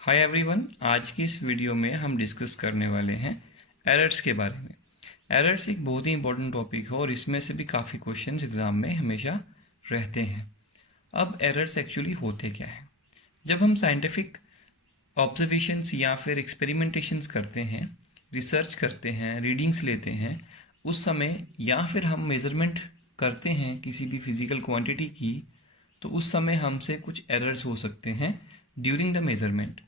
Hi everyone, आज की इस वीडियो में हम डिस्कस करने वाले हैं एरर्स के बारे में। एरर्स एक बहुत ही इंपॉर्टेंट टॉपिक है और इसमें से भी काफ़ी क्वेश्चंस एग्ज़ाम में हमेशा रहते हैं। अब एरर्स एक्चुअली होते क्या हैं? जब हम साइंटिफिक ऑब्जर्वेशंस या फिर एक्सपेरिमेंटेशंस करते हैं, रिसर्च करते हैं, रीडिंग्स लेते हैं, उस समय या फिर हम मेज़रमेंट करते हैं किसी भी फिज़िकल क्वांटिटी की, तो उस समय हमसे कुछ एरर्स हो सकते हैं ड्यूरिंग द मेज़रमेंट।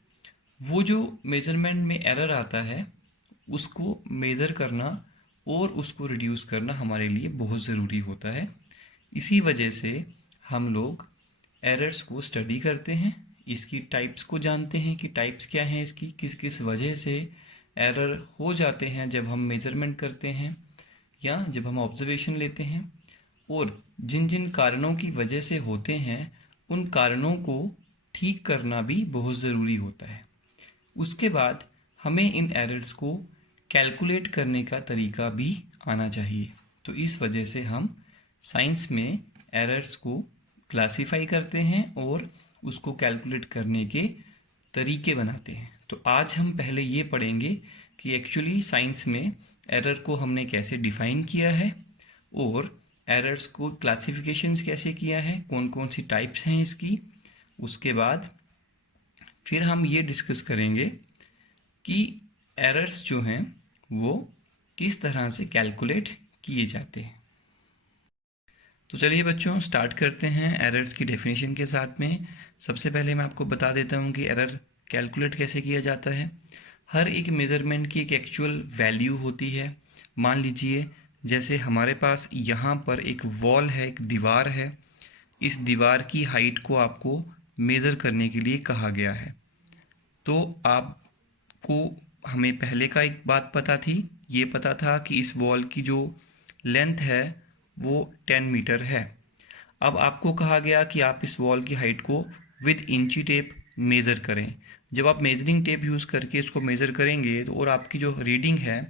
वो जो मेज़रमेंट में एरर आता है उसको मेज़र करना और उसको रिड्यूस करना हमारे लिए बहुत ज़रूरी होता है। इसी वजह से हम लोग एरर्स को स्टडी करते हैं, इसकी टाइप्स को जानते हैं कि टाइप्स क्या हैं इसकी, किस किस वजह से एरर हो जाते हैं जब हम मेज़रमेंट करते हैं या जब हम ऑब्जर्वेशन लेते हैं, और जिन जिन कारणों की वजह से होते हैं उन कारणों को ठीक करना भी बहुत ज़रूरी होता है। उसके बाद हमें इन एरर्स को कैलकुलेट करने का तरीका भी आना चाहिए। तो इस वजह से हम साइंस में एरर्स को क्लासिफाई करते हैं और उसको कैलकुलेट करने के तरीके बनाते हैं। तो आज हम पहले ये पढ़ेंगे कि एक्चुअली साइंस में एरर को हमने कैसे डिफ़ाइन किया है और एरर्स को क्लासिफिकेशंस कैसे किया है, कौन कौन सी टाइप्स हैं इसकी। उसके बाद फिर हम ये डिस्कस करेंगे कि एरर्स जो हैं वो किस तरह से कैलकुलेट किए जाते हैं। तो चलिए बच्चों, स्टार्ट करते हैं एरर्स की डेफिनेशन के साथ में। सबसे पहले मैं आपको बता देता हूँ कि एरर कैलकुलेट कैसे किया जाता है। हर एक मेज़रमेंट की एक एक्चुअल वैल्यू होती है। मान लीजिए जैसे हमारे पास यहाँ पर एक वॉल है, एक दीवार है। इस दीवार की हाइट को आपको मेज़र करने के लिए कहा गया है। तो आपको हमें पहले का एक बात पता थी, ये पता था कि इस वॉल की जो लेंथ है वो 10 मीटर है। अब आपको कहा गया कि आप इस वॉल की हाइट को विद इंची टेप मेज़र करें। जब आप मेजरिंग टेप यूज़ करके इसको मेज़र करेंगे तो और आपकी जो रीडिंग है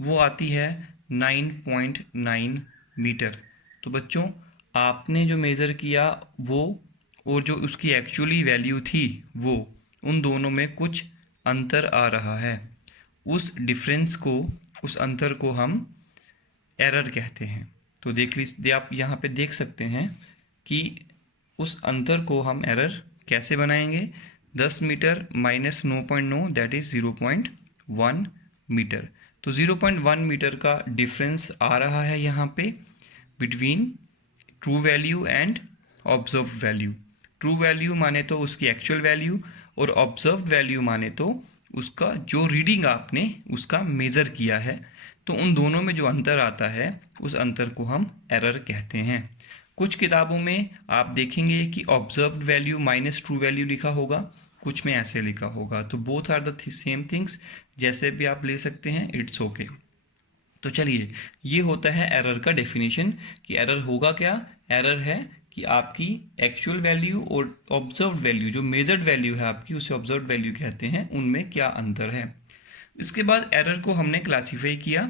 वो आती है 9.9 मीटर। तो बच्चों, आपने जो मेज़र किया वो और जो उसकी एक्चुअली वैल्यू थी वो, उन दोनों में कुछ अंतर आ रहा है। उस डिफरेंस को, उस अंतर को हम एरर कहते हैं। तो देख लीजिए, आप यहाँ पे देख सकते हैं कि उस अंतर को हम एरर कैसे बनाएंगे। 10 metre minus 9.9 that is 0.1 metre. तो 0.1 मीटर का डिफरेंस आ रहा है यहाँ पे between true value and observe value. True value माने तो उसकी एक्चुअल वैल्यू और ऑब्जर्व वैल्यू माने तो उसका जो रीडिंग आपने उसका मेज़र किया है। तो उन दोनों में जो अंतर आता है उस अंतर को हम एरर कहते हैं। कुछ किताबों में आप देखेंगे कि observed value minus true value लिखा होगा, कुछ में ऐसे लिखा होगा। तो both are the same things, जैसे भी आप ले सकते हैं, इट्स ओके। तो चलिए, ये होता है एरर का डेफिनेशन कि एरर होगा क्या। एरर है कि आपकी एक्चुअल वैल्यू और ऑब्जर्व्ड वैल्यू, जो मेजर्ड वैल्यू है आपकी, उसे ऑब्जर्व्ड वैल्यू कहते हैं, उनमें क्या अंतर है। इसके बाद एरर को हमने क्लासीफाई किया।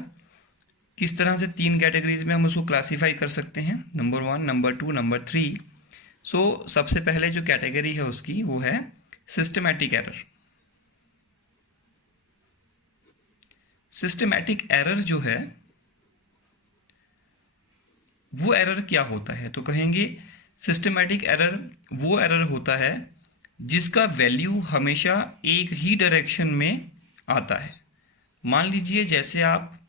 किस तरह से 3 कैटेगरीज में हम उसको क्लासीफाई कर सकते हैं, नंबर 1, नंबर 2, नंबर 3। सो सबसे पहले जो कैटेगरी है उसकी वो है सिस्टमैटिक एरर। सिस्टमैटिक एरर जो है वो एरर क्या होता है, तो कहेंगे सिस्टमैटिक एरर वो एरर होता है जिसका वैल्यू हमेशा एक ही डायरेक्शन में आता है। मान लीजिए जैसे आप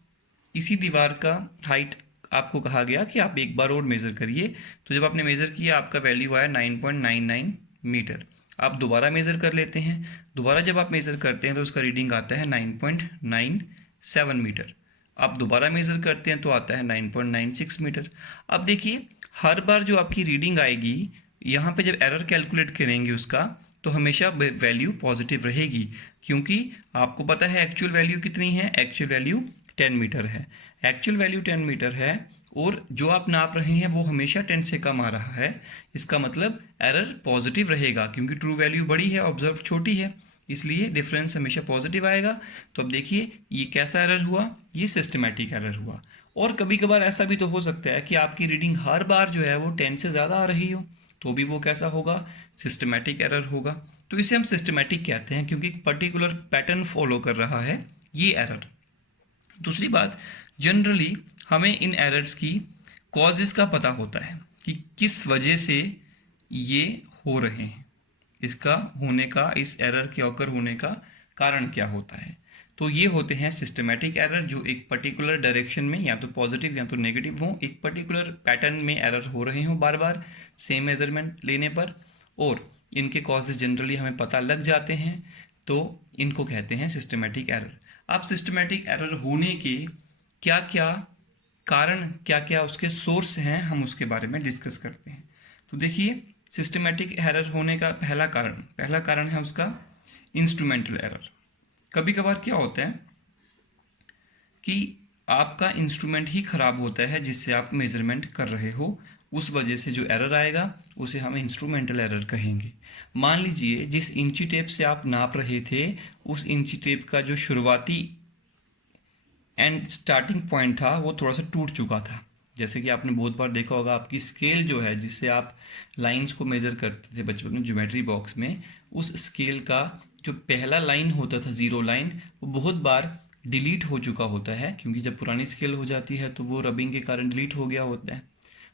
इसी दीवार का हाइट आपको कहा गया कि आप एक बार और मेज़र करिए। तो जब आपने मेज़र किया आपका वैल्यू आया 9.99 मीटर। आप दोबारा मेज़र कर लेते हैं। दोबारा जब आप मेज़र करते हैं तो उसका रीडिंग आता है 9.97 मीटर। आप दोबारा मेज़र करते हैं तो आता है 9.96 मीटर। अब देखिए, हर बार जो आपकी रीडिंग आएगी यहाँ पे जब एरर कैलकुलेट करेंगे उसका, तो हमेशा वैल्यू पॉजिटिव रहेगी, क्योंकि आपको पता है एक्चुअल वैल्यू कितनी है। एक्चुअल वैल्यू 10 मीटर है। एक्चुअल वैल्यू 10 मीटर है और जो आप नाप रहे हैं वो हमेशा 10 से कम आ रहा है। इसका मतलब एरर पॉजिटिव रहेगा, क्योंकि ट्रू वैल्यू बड़ी है, ऑब्जर्व छोटी है, इसलिए डिफरेंस हमेशा पॉजिटिव आएगा। तो अब देखिए ये कैसा एरर हुआ, ये सिस्टमैटिक एरर हुआ। और कभी कभार ऐसा भी तो हो सकता है कि आपकी रीडिंग हर बार जो है वो 10 से ज़्यादा आ रही हो, तो भी वो कैसा होगा, सिस्टमैटिक एरर होगा। तो इसे हम सिस्टमेटिक कहते हैं क्योंकि एक पर्टिकुलर पैटर्न फॉलो कर रहा है ये एरर। दूसरी बात, जनरली हमें इन एरर्स की कॉजेज़ का पता होता है कि किस वजह से ये हो रहे हैं, इसका होने का, इस एरर के ऑकर होने का कारण क्या होता है। तो ये होते हैं सिस्टमेटिक एरर, जो एक पर्टिकुलर डायरेक्शन में या तो पॉजिटिव या तो नेगेटिव हो, एक पर्टिकुलर पैटर्न में एरर हो रहे हों बार बार सेम मेजरमेंट लेने पर, और इनके कॉजेज जनरली हमें पता लग जाते हैं, तो इनको कहते हैं सिस्टमेटिक एरर। अब सिस्टमेटिक एरर होने के क्या क्या कारण, क्या क्या उसके सोर्स हैं, हम उसके बारे में डिस्कस करते हैं। तो देखिए, सिस्टमेटिक एरर होने का पहला कारण है उसका इंस्ट्रूमेंटल एरर। कभी कभार क्या होता है कि आपका इंस्ट्रूमेंट ही खराब होता है जिससे आप मेजरमेंट कर रहे हो, उस वजह से जो एरर आएगा उसे हम इंस्ट्रूमेंटल एरर कहेंगे। मान लीजिए जिस इंची टेप से आप नाप रहे थे, उस इंची टेप का जो शुरुआती एंड स्टार्टिंग पॉइंट था वो थोड़ा सा टूट चुका था। जैसे कि आपने बहुत बार देखा होगा, आपकी स्केल जो है जिससे आप लाइंस को मेज़र करते थे बचपन में ज्योमेट्री बॉक्स में, उस स्केल का जो पहला लाइन होता था, ज़ीरो लाइन, वो बहुत बार डिलीट हो चुका होता है, क्योंकि जब पुरानी स्केल हो जाती है तो वो रबिंग के कारण डिलीट हो गया होता है।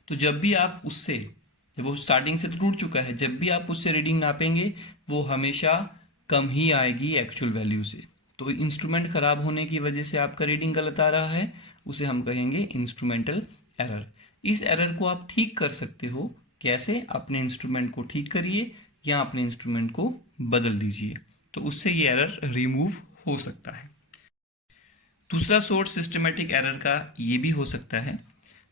तो जब भी आप उससे, जब वो स्टार्टिंग से तो टूट चुका है, जब भी आप उससे रीडिंग नापेंगे वो हमेशा कम ही आएगी एक्चुअल वैल्यू से। तो इंस्ट्रूमेंट ख़राब होने की वजह से आपका रीडिंग गलत आ रहा है, उसे हम कहेंगे इंस्ट्रूमेंटल एरर। इस एरर को आप ठीक कर सकते हो कैसे? अपने इंस्ट्रूमेंट को ठीक करिए या अपने इंस्ट्रूमेंट को बदल दीजिए, तो उससे ये एरर रिमूव हो सकता है। दूसरा सोर्स सिस्टमेटिक एरर का ये भी हो सकता है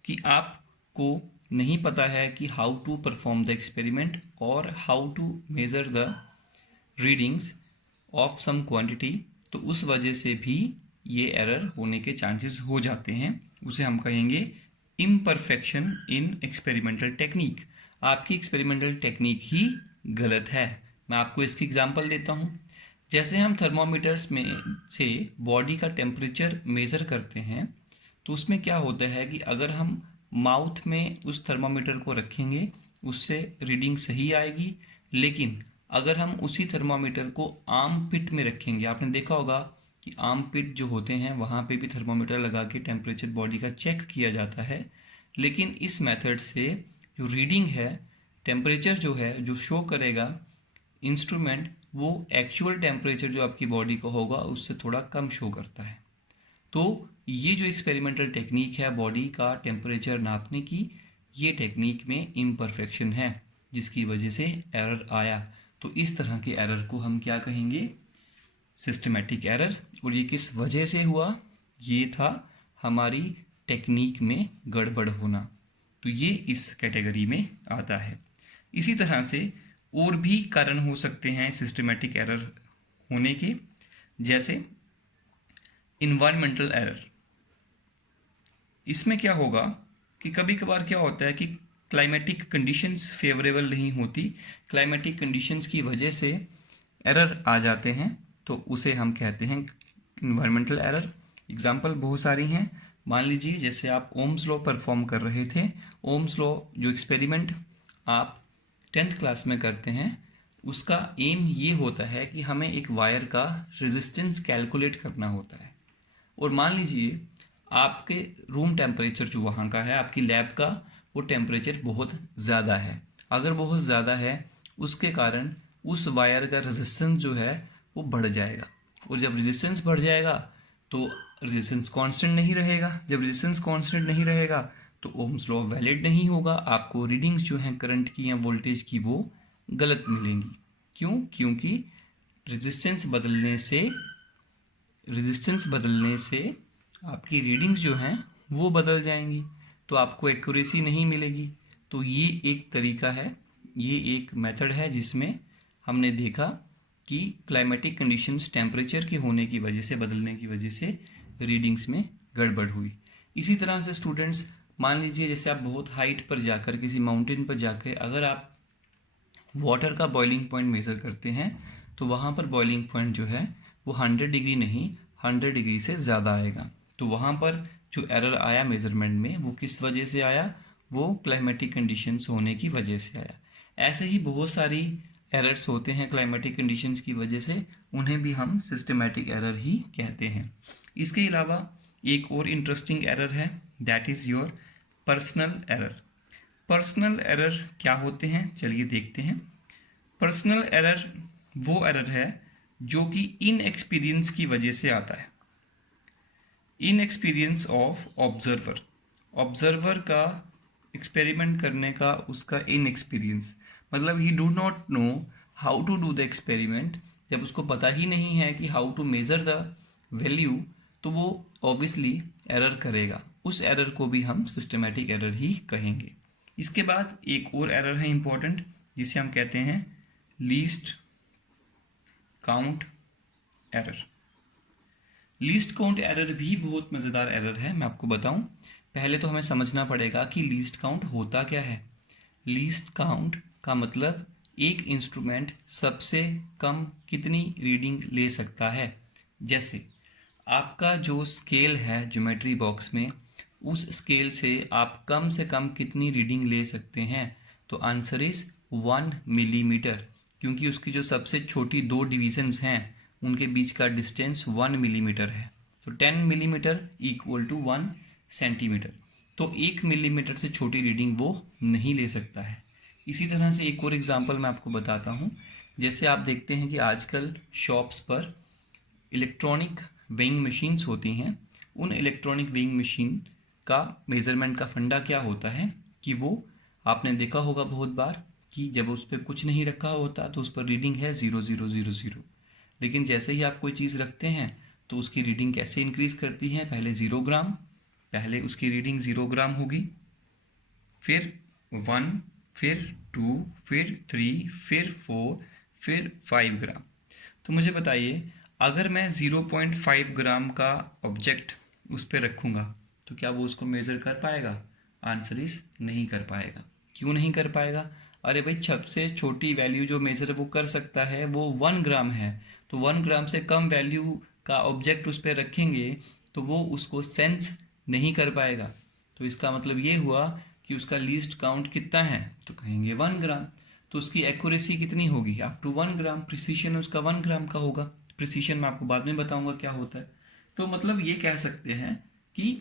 कि आपको नहीं पता है कि how to perform the experiment और how to measure the readings of some quantity, तो उस वजह से भी ये एरर होने के चांसेस हो जाते हैं। उसे हम कहेंगे इम्परफेक्शन इन एक्सपेरिमेंटल टेक्निक। आपकी एक्सपेरिमेंटल टेक्निक ही गलत है। मैं आपको इसकी एग्जांपल देता हूँ। जैसे हम थर्मोमीटर्स में से बॉडी का टेम्परेचर मेज़र करते हैं, तो उसमें क्या होता है कि अगर हम माउथ में उस थर्मामीटर को रखेंगे उससे रीडिंग सही आएगी, लेकिन अगर हम उसी थर्मामीटर को आर्म पिट में रखेंगे, आपने देखा होगा कि आर्म पिट जो होते हैं वहाँ पे भी थर्मामीटर लगा के टेम्परेचर बॉडी का चेक किया जाता है, लेकिन इस मेथड से जो रीडिंग है, टेम्परेचर जो है, जो शो करेगा इंस्ट्रूमेंट, वो एक्चुअल टेम्परेचर जो आपकी बॉडी का होगा उससे थोड़ा कम शो करता है। तो ये जो एक्सपेरिमेंटल टेक्निक है बॉडी का टेम्परेचर नापने की, ये टेक्निक में इम्परफेक्शन है जिसकी वजह से एरर आया। तो इस तरह के एरर को हम क्या कहेंगे? Systematic error. और ये किस वजह से हुआ? ये था हमारी टेक्निक में गड़बड़ होना, तो ये इस कैटेगरी में आता है। इसी तरह से और भी कारण हो सकते हैं सिस्टमेटिक एरर होने के, जैसे इन्वायरमेंटल एरर। इसमें क्या होगा कि कभी कभार क्या होता है कि क्लाइमेटिक कंडीशंस फेवरेबल नहीं होती, क्लाइमेटिक कंडीशंस की वजह से एरर आ जाते हैं, तो उसे हम कहते हैं इन्वायरमेंटल एरर। एग्जांपल बहुत सारी हैं। मान लीजिए जैसे आप ओम्स लॉ परफॉर्म कर रहे थे, ओम्स लॉ जो एक्सपेरिमेंट आप 10th क्लास में करते हैं, उसका एम ये होता है कि हमें एक वायर का रेजिस्टेंस कैलकुलेट करना होता है। और मान लीजिए आपके रूम टेम्परेचर जो वहाँ का है, आपकी लैब का, वो टेम्परेचर बहुत ज़्यादा है। अगर बहुत ज़्यादा है उसके कारण उस वायर का रेजिस्टेंस जो है वो बढ़ जाएगा, और जब रेजिस्टेंस बढ़ जाएगा तो रेजिस्टेंस कांस्टेंट नहीं रहेगा। जब रेजिस्टेंस कांस्टेंट नहीं रहेगा तो ओम्स लॉ वैलिड नहीं होगा, आपको रीडिंग्स जो हैं करंट की या वोल्टेज की वो गलत मिलेंगी। क्यों? क्योंकि रेजिस्टेंस बदलने से आपकी रीडिंग्स जो हैं वो बदल जाएंगी, तो आपको एक्यूरेसी नहीं मिलेगी। तो ये एक तरीका है, ये एक मेथड है जिसमें हमने देखा कि क्लाइमेटिक कंडीशंस टेम्परेचर के होने की वजह से, बदलने की वजह से रीडिंग्स में गड़बड़ हुई। इसी तरह से स्टूडेंट्स, मान लीजिए जैसे आप बहुत हाइट पर जाकर, किसी माउंटेन पर जाकर अगर आप वाटर का बॉइलिंग पॉइंट मेज़र करते हैं, तो वहाँ पर बॉइलिंग पॉइंट जो है वो 100 डिग्री नहीं, 100 डिग्री से ज़्यादा आएगा। तो वहाँ पर जो एरर आया मेज़रमेंट में, वो किस वजह से आया? वो क्लाइमेटिक कंडीशंस होने की वजह से आया। ऐसे ही बहुत सारी एरर्स होते हैं क्लाइमेटिक कंडीशंस की वजह से, उन्हें भी हम सिस्टमेटिक एरर ही कहते हैं। इसके अलावा एक और इंटरेस्टिंग एरर है, that is your personal error. Personal error क्या होते हैं, चलिए देखते हैं। पर्सनल एरर वो एरर है जो कि इनएक्सपीरियंस की वजह से आता है। इनएक्सपीरियंस ऑफ ऑब्जर्वर, ऑब्जर्वर का एक्सपेरिमेंट करने का उसका इनएक्सपीरियंस, मतलब ही do not know how to do the experiment. जब उसको पता ही नहीं है कि how to measure the value, तो वो ऑब्वियसली एरर करेगा। उस एरर को भी हम सिस्टमेटिक एरर ही कहेंगे। इसके बाद एक और एरर है इंपॉर्टेंट, जिसे हम कहते हैं least count error. Least count error भी बहुत मज़ेदार एरर है, मैं आपको बताऊं। पहले तो हमें समझना पड़ेगा कि लीस्ट काउंट होता क्या है। लीस्ट काउंट का मतलब एक इंस्ट्रूमेंट सबसे कम कितनी रीडिंग ले सकता है। जैसे आपका जो स्केल है ज्योमेट्री बॉक्स में, उस स्केल से आप कम से कम कितनी रीडिंग ले सकते हैं, तो आंसर इज 1 मिलीमीटर, क्योंकि उसकी जो सबसे छोटी दो डिविजन्स हैं उनके बीच का डिस्टेंस 1 मिलीमीटर है। तो 10 मिलीमीटर इक्वल टू 1 सेंटीमीटर। तो 1 मिलीमीटर से छोटी रीडिंग वो नहीं ले सकता है। इसी तरह से एक और एग्जांपल मैं आपको बताता हूँ। जैसे आप देखते हैं कि आजकल शॉप्स पर इलेक्ट्रॉनिक वेइंग मशीन्स होती हैं। उन इलेक्ट्रॉनिक वेइंग मशीन का मेज़रमेंट का फंडा क्या होता है कि वो, आपने देखा होगा बहुत बार कि जब उस पर कुछ नहीं रखा होता तो उस पर रीडिंग है 0000, लेकिन जैसे ही आप कोई चीज़ रखते हैं तो उसकी रीडिंग कैसे इंक्रीज़ करती है। पहले 0 ग्राम, पहले उसकी रीडिंग 0 ग्राम होगी, फिर 1, फिर 2, फिर 3, फिर 4, फिर 5 ग्राम। तो मुझे बताइए, अगर मैं 0.5 ग्राम का ऑब्जेक्ट उस पर रखूँगा तो क्या वो उसको मेज़र कर पाएगा? आंसर इज नहीं कर पाएगा। क्यों नहीं कर पाएगा? अरे भाई, सबसे छोटी वैल्यू जो मेज़र वो कर सकता है वो 1 ग्राम है। तो 1 ग्राम से कम वैल्यू का ऑब्जेक्ट उस पर रखेंगे तो वो उसको सेंस नहीं कर पाएगा। तो इसका मतलब ये हुआ कि उसका लीस्ट काउंट कितना है, तो कहेंगे 1 ग्राम। तो उसकी एक्यूरेसी कितनी होगी? Up to 1 gram. प्रिसीशन उसका 1 ग्राम का होगा। प्रिसीशन मैं आपको बाद में बताऊंगा क्या होता है। तो मतलब ये कह सकते हैं कि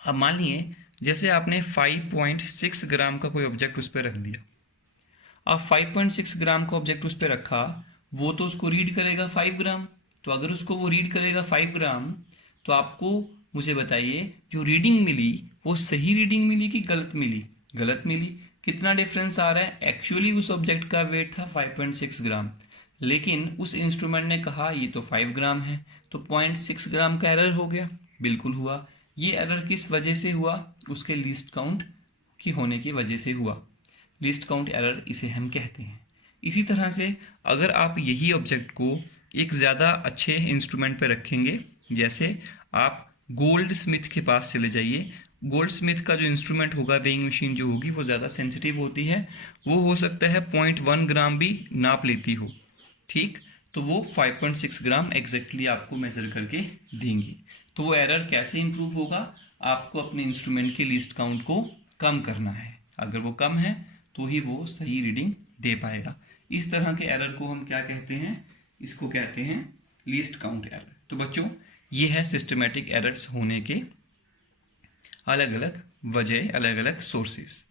अब मान लिए जैसे आपने 5.6 ग्राम का कोई ऑब्जेक्ट उस पर रख दिया। अब 5.6 ग्राम का ऑब्जेक्ट उस पर रखा, वो तो उसको रीड करेगा 5 ग्राम। तो अगर उसको वो रीड करेगा 5 ग्राम, तो आपको मुझे बताइए जो रीडिंग मिली वो सही रीडिंग मिली कि गलत मिली? गलत मिली। कितना डिफरेंस आ रहा है? एक्चुअली उस ऑब्जेक्ट का वेट था 5.6 ग्राम, लेकिन उस इंस्ट्रूमेंट ने कहा ये तो 5 ग्राम है, तो 0.6 ग्राम का एरर हो गया। बिल्कुल हुआ। ये एरर किस वजह से हुआ? उसके लीस्ट काउंट की होने की वजह से हुआ। लीस्ट काउंट एरर इसे हम कहते हैं। इसी तरह से अगर आप यही ऑब्जेक्ट को एक ज़्यादा अच्छे इंस्ट्रूमेंट पर रखेंगे, जैसे आप गोल्ड स्मिथ के पास चले जाइए। गोल्ड स्मिथ का जो इंस्ट्रूमेंट होगा, वेइंग मशीन जो होगी, वो ज़्यादा सेंसिटिव होती है। वो हो सकता है 0.1 ग्राम भी नाप लेती हो, ठीक। तो वो 5.6 ग्राम एग्जैक्टली आपको मेज़र करके देंगी। तो वो एरर कैसे इंप्रूव होगा? आपको अपने इंस्ट्रूमेंट के लीस्ट काउंट को कम करना है। अगर वो कम है तो ही वो सही रीडिंग दे पाएगा। इस तरह के एरर को हम क्या कहते हैं? इसको कहते हैं लीस्ट काउंट एरर। तो बच्चों, ये है सिस्टमेटिक एरर्स होने के अलग अलग वजह, अलग अलग सोर्सेस।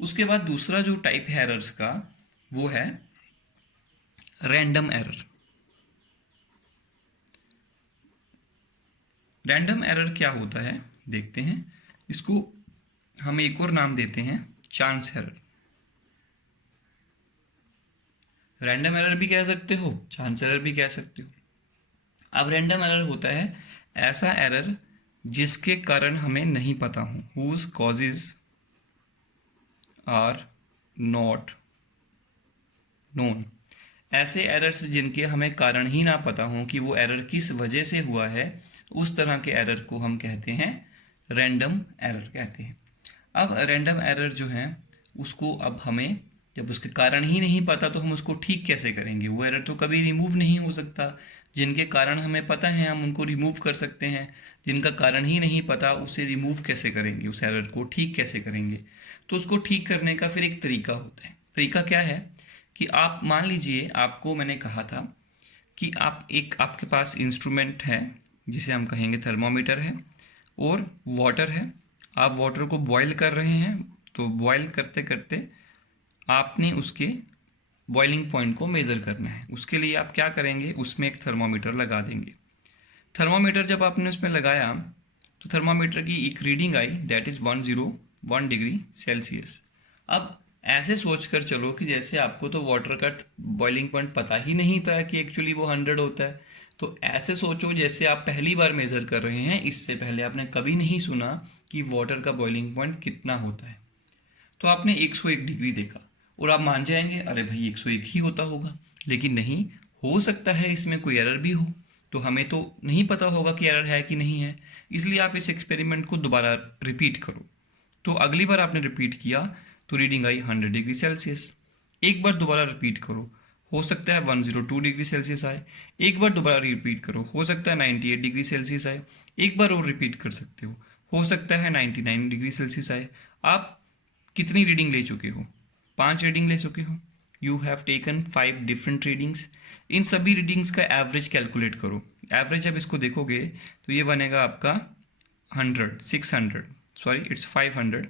उसके बाद दूसरा जो टाइप है एरर्स का, वो है रैंडम एरर। रैंडम एरर क्या होता है देखते हैं। इसको हम एक और नाम देते हैं चांस एरर। रैंडम एरर भी कह सकते हो, चांस एरर भी कह सकते हो। अब रैंडम एरर होता है ऐसा एरर जिसके कारण हमें नहीं पता हो, whose causes are not known. ऐसे एरर्स जिनके हमें कारण ही ना पता हो कि वो एरर किस वजह से हुआ है, उस तरह के एरर को हम कहते हैं रैंडम एरर कहते हैं। अब रैंडम एरर जो है उसको अब हमें, जब उसके कारण ही नहीं पता तो हम उसको ठीक कैसे करेंगे? वो एरर तो कभी रिमूव नहीं हो सकता। जिनके कारण हमें पता है हम उनको रिमूव कर सकते हैं, जिनका कारण ही नहीं पता उसे रिमूव कैसे करेंगे? उस एरर को ठीक कैसे करेंगे? तो उसको ठीक करने का फिर एक तरीका होता है। तरीका क्या है कि आप मान लीजिए, आपको मैंने कहा था कि आपके पास इंस्ट्रूमेंट है जिसे हम कहेंगे थर्मोमीटर है, और वाटर है। आप वाटर को बॉयल कर रहे हैं, तो बॉयल करते करते आपने उसके बॉइलिंग पॉइंट को मेज़र करना है। उसके लिए आप क्या करेंगे, उसमें एक थर्मोमीटर लगा देंगे। थर्मोमीटर जब आपने उसमें लगाया तो थर्मोमीटर की एक reading I, that is 101 degree Celsius. अब ऐसे सोच कर चलो कि जैसे आपको तो वाटर का बॉइलिंग पॉइंट पता ही नहीं था कि एक्चुअली वो 100 होता है। तो ऐसे सोचो जैसे आप पहली बार मेज़र कर रहे हैं, इससे पहले आपने कभी नहीं सुना कि वाटर का बॉइलिंग पॉइंट कितना होता है। तो आपने 101 डिग्री देखा और आप मान जाएंगे अरे भाई 101 ही होता होगा, लेकिन नहीं, हो सकता है इसमें कोई एरर भी हो। तो हमें तो नहीं पता होगा कि एरर है कि नहीं है, इसलिए आप इस एक्सपेरिमेंट को दोबारा रिपीट करो। तो अगली बार आपने रिपीट किया तो रीडिंग आई 100 डिग्री सेल्सियस। एक बार दोबारा रिपीट करो, हो सकता है 102 डिग्री सेल्सियस आए। एक बार दोबारा रिपीट करो, हो सकता है 98 डिग्री सेल्सियस आए। एक बार और रिपीट कर सकते हो सकता है 99 डिग्री सेल्सियस आए। आप कितनी रीडिंग ले चुके हो? 5 रीडिंग ले चुके हो। You have taken 5 different readings. इन सभी रीडिंग्स का एवरेज कैलकुलेट करो। एवरेज जब इसको देखोगे तो ये बनेगा आपका 500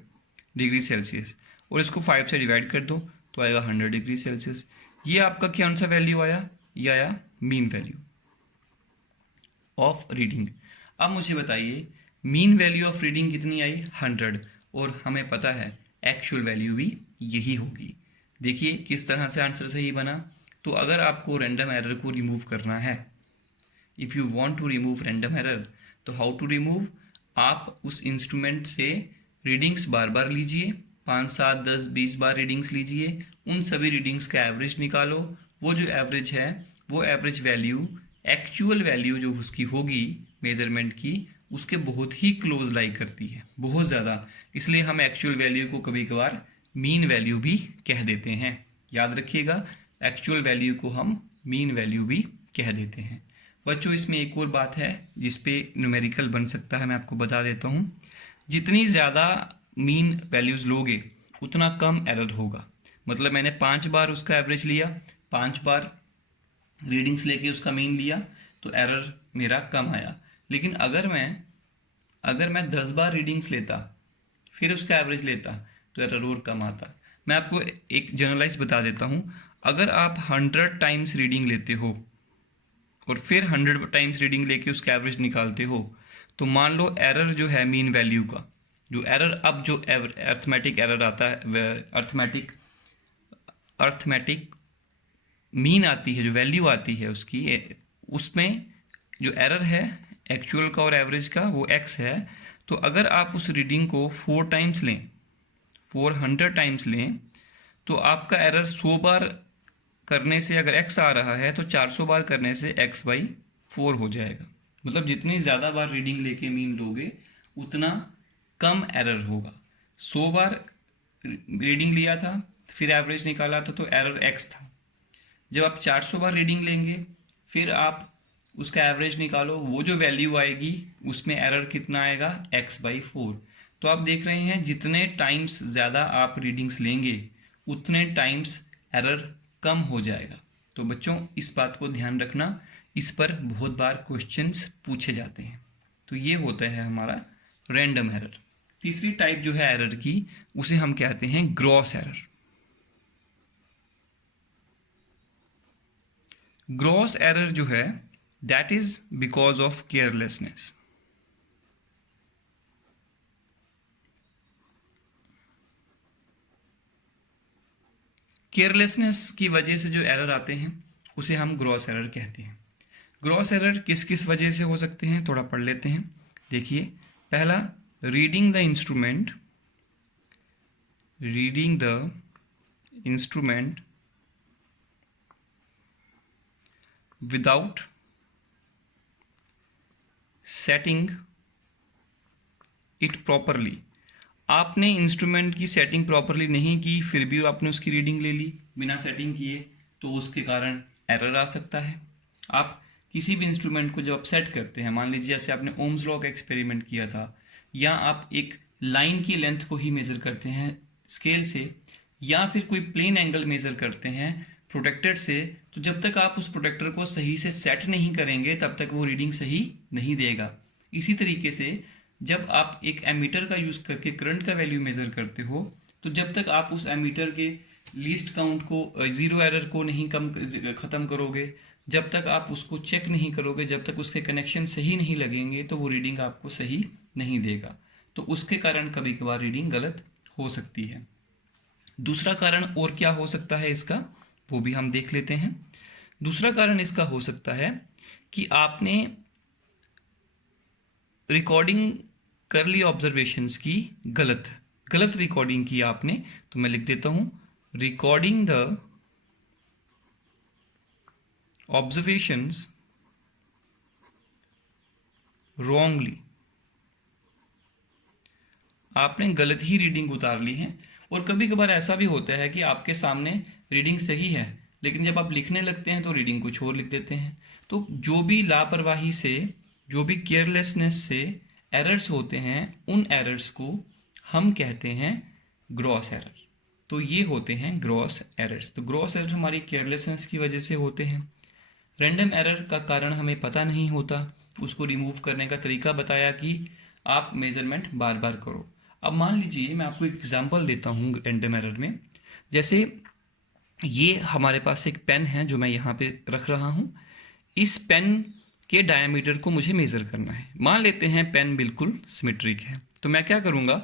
डिग्री सेल्सियस, और इसको 5 से डिवाइड कर दो तो आएगा 100 डिग्री सेल्सियस। ये आपका कौन सा वैल्यू आया? ये आया मीन वैल्यू ऑफ रीडिंग। अब मुझे बताइए मीन वैल्यू ऑफ रीडिंग कितनी आई? 100। और हमें पता है एक्चुअल वैल्यू भी यही होगी। देखिए किस तरह से आंसर सही बना। तो अगर आपको रैंडम एरर को रिमूव करना है, if you want to remove random error, तो हाउ टू रिमूव? आप उस इंस्ट्रूमेंट से रीडिंग्स बार बार लीजिए, 5, 7, 10, 20 बार रीडिंग्स लीजिए। उन सभी रीडिंग्स का एवरेज निकालो। वो जो एवरेज है, वो एवरेज वैल्यू एक्चुअल वैल्यू जो उसकी होगी मेजरमेंट की, उसके बहुत ही क्लोज लाई करती है, बहुत ज़्यादा। इसलिए हम एक्चुअल वैल्यू को कभी कभार मीन वैल्यू भी कह देते हैं। याद रखिएगा, एक्चुअल वैल्यू को हम मीन वैल्यू भी कह देते हैं। बच्चों इसमें एक और बात है जिस पे न्यूमेरिकल बन सकता है, मैं आपको बता देता हूँ। जितनी ज़्यादा मीन वैल्यूज़ लोगे उतना कम एरर होगा। मतलब मैंने 5 बार उसका एवरेज लिया, 5 बार रीडिंग्स लेके उसका मीन लिया, तो एरर मेरा कम आया। लेकिन अगर मैं 10 बार रीडिंग्स लेता फिर उसका एवरेज लेता तो एरर और कम आता। मैं आपको एक जनरलाइज बता देता हूँ। अगर आप 100 टाइम्स रीडिंग लेते हो और फिर 100 टाइम्स रीडिंग लेके उसका एवरेज निकालते हो, तो मान लो एरर जो है मीन वैल्यू का, जो एरर अब जो अर्थमेटिक एरर आता है, अर्थमेटिक मीन आती है, जो वैल्यू आती है उसकी, उसमें जो एरर है एक्चुअल का और एवरेज का, वो x है। तो अगर आप उस रीडिंग को 4 टाइम्स लें, 400 टाइम्स लें, तो आपका एरर 100 बार करने से अगर x आ रहा है तो 400 बार करने से x/4 हो जाएगा। मतलब जितनी ज़्यादा बार रीडिंग लेके मीन लोगे उतना कम एरर होगा। 100 बार रीडिंग लिया था फिर एवरेज निकाला था तो एरर x था। जब आप 400 बार रीडिंग लेंगे फिर आप उसका एवरेज निकालो, वो जो वैल्यू आएगी उसमें एरर कितना आएगा? x/4। तो आप देख रहे हैं जितने टाइम्स ज़्यादा आप रीडिंग्स लेंगे उतने टाइम्स एरर कम हो जाएगा। तो बच्चों इस बात को ध्यान रखना, इस पर बहुत बार क्वेश्चंस पूछे जाते हैं। तो ये होता है हमारा रैंडम एरर। तीसरी टाइप जो है एरर की, उसे हम कहते हैं ग्रॉस एरर। ग्रॉस एरर जो है that is because of carelessness. Carelessness की वजह से जो एरर आते हैं उसे हम ग्रॉस एरर कहते हैं। ग्रॉस एरर किस किस वजह से हो सकते हैं थोड़ा पढ़ लेते हैं। देखिए, पहला, reading the instrument without setting it properly. आपने इंस्ट्रूमेंट की सेटिंग प्रॉपरली नहीं की, फिर भी आपने उसकी रीडिंग ले ली बिना सेटिंग किए, तो उसके कारण एरर आ सकता है। आप किसी भी इंस्ट्रूमेंट को जब आप सेट करते हैं, मान लीजिए जैसे आपने ओम्स लॉ का एक्सपेरिमेंट किया था, या आप एक लाइन की लेंथ को ही मेज़र करते हैं स्केल से, या फिर कोई प्लेन एंगल मेज़र करते हैं, प्रोटेक्टर से, तो जब तक आप उस प्रोटेक्टर को सही से सेट नहीं करेंगे तब तक वो रीडिंग सही नहीं देगा। इसी तरीके से जब आप एक एमीटर का यूज़ करके करंट का वैल्यू मेज़र करते हो, तो जब तक आप उस एमीटर के लीस्ट काउंट को, ज़ीरो एरर को नहीं ख़त्म करोगे, जब तक आप उसको चेक नहीं करोगे, जब तक उसके कनेक्शन सही नहीं लगेंगे, तो वो रीडिंग आपको सही नहीं देगा। तो उसके कारण कभी कभार रीडिंग गलत हो सकती है। दूसरा कारण और क्या हो सकता है इसका, वो भी हम देख लेते हैं। दूसरा कारण इसका हो सकता है कि आपने रिकॉर्डिंग कर ली ऑब्जर्वेशंस की, गलत रिकॉर्डिंग की आपने। तो मैं लिख देता हूं, रिकॉर्डिंग द ऑब्जर्वेशंस रॉन्गली। आपने गलत ही रीडिंग उतार ली है। और कभी कभार ऐसा भी होता है कि आपके सामने रीडिंग सही है, लेकिन जब आप लिखने लगते हैं तो रीडिंग कुछ और लिख देते हैं। तो जो भी लापरवाही से, जो भी केयरलेसनेस से एरर्स होते हैं, उन एरर्स को हम कहते हैं ग्रॉस एरर। तो ये होते हैं ग्रॉस एरर्स। तो ग्रॉस एरर हमारी केयरलेसनेस की वजह से होते हैं। रैंडम एरर का कारण हमें पता नहीं होता, उसको रिमूव करने का तरीका बताया कि आप मेजरमेंट बार बार करो। अब मान लीजिए मैं आपको एक एग्जांपल देता हूँ रैंडम एरर में। जैसे ये हमारे पास एक पेन है जो मैं यहाँ पे रख रहा हूँ। इस पेन के डायमीटर को मुझे मेज़र करना है। मान लेते हैं पेन बिल्कुल सिमेट्रिक है, तो मैं क्या करूँगा,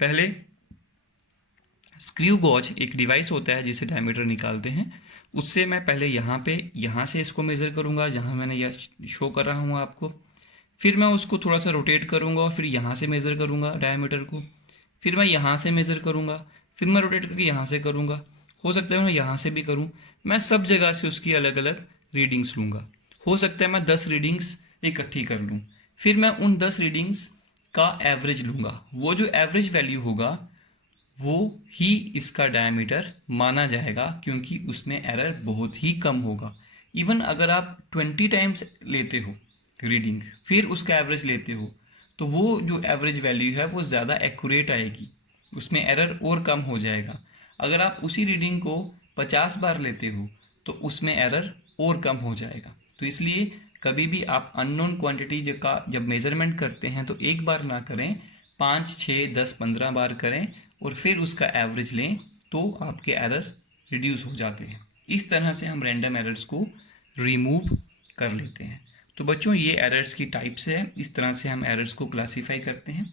पहले स्क्रू गॉज एक डिवाइस होता है जिसे डायमीटर निकालते हैं, उससे मैं पहले यहाँ से इसको मेज़र करूँगा, जहाँ मैंने यह शो कर रहा हूँ आपको। फिर मैं उसको थोड़ा सा रोटेट करूँगा और फिर यहाँ से मेज़र करूँगा डायमीटर को। फिर मैं यहाँ से मेज़र करूँगा, फिर मैं रोटेट करके यहाँ से करूँगा। हो सकता है मैं यहाँ से भी करूँ। मैं सब जगह से उसकी अलग अलग रीडिंग्स लूँगा। हो सकता है मैं 10 रीडिंग्स इकट्ठी कर लूँ। फिर मैं उन 10 रीडिंग्स का एवरेज लूँगा। वो जो एवरेज वैल्यू होगा वो ही इसका डायमीटर माना जाएगा, क्योंकि उसमें एरर बहुत ही कम होगा। इवन अगर आप 20 टाइम्स लेते हो रीडिंग, फिर उसका एवरेज लेते हो, तो वो जो एवरेज वैल्यू है वो ज़्यादा एक्यूरेट आएगी, उसमें एरर और कम हो जाएगा। अगर आप उसी रीडिंग को 50 बार लेते हो तो उसमें एरर और कम हो जाएगा। तो इसलिए कभी भी आप अननोन क्वांटिटी का जब मेज़रमेंट करते हैं तो एक बार ना करें, 5, 6, 10, 15 बार करें और फिर उसका एवरेज लें, तो आपके एरर रिड्यूस हो जाते हैं। इस तरह से हम रैंडम एरर्स को रिमूव कर लेते हैं। तो बच्चों, ये एरर्स की टाइप्स है, इस तरह से हम एरर्स को क्लासीफाई करते हैं।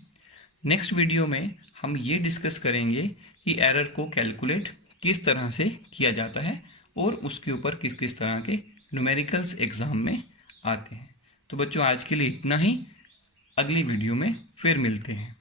नेक्स्ट वीडियो में हम ये डिस्कस करेंगे कि एरर को कैलकुलेट किस तरह से किया जाता है और उसके ऊपर किस किस तरह के न्यूमेरिकल्स एग्ज़ाम में आते हैं। तो बच्चों, आज के लिए इतना ही। अगली वीडियो में फिर मिलते हैं।